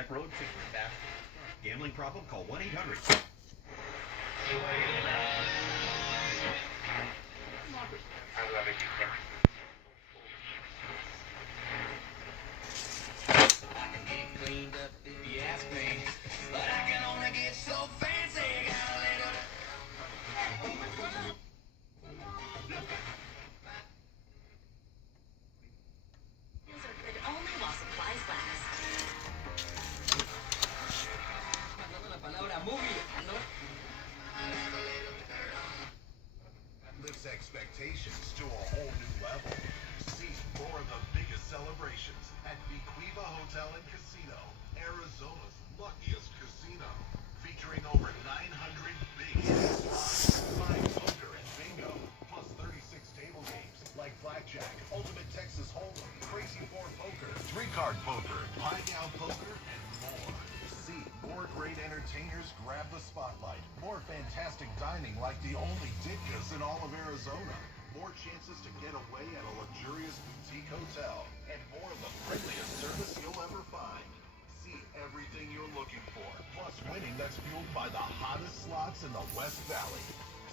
back road. Gambling problem? Call 1-800. Cleaned up if you ask me, but I can only get so fancy. Got a little. Good only while supplies last. Mandando la palabra movie, ¿no? Lifts expectations to a whole new level. See more of the biggest celebrations at Bequiva Hotel and Casino, Arizona's luckiest casino. Featuring over 900 big hit slots, live poker and bingo, plus 36 table games like blackjack, ultimate Texas hold'em, crazy four poker, three-card poker, pie-gow poker, and more. See more great entertainers grab the spotlight. More fantastic dining like the only Ditka's in all of Arizona. More chances to get away at a luxurious boutique hotel. And more of the friendliest service you'll ever find. See everything you're looking for. Plus winning that's fueled by the hottest slots in the West Valley.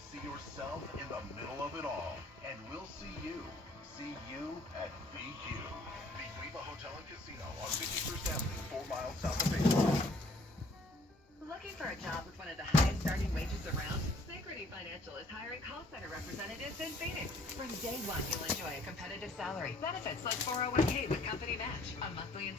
See yourself in the middle of it all. And we'll see you. See you at BQ. Bequiva Hotel and Casino on 51st Avenue, 4 miles south of Bayshore. Looking for a job with one of the highest starting wages around? Synchrony Financial is hiring call center representatives in Phoenix. From day one, you'll enjoy a competitive salary, benefits like 401k with company match, a monthly incentive.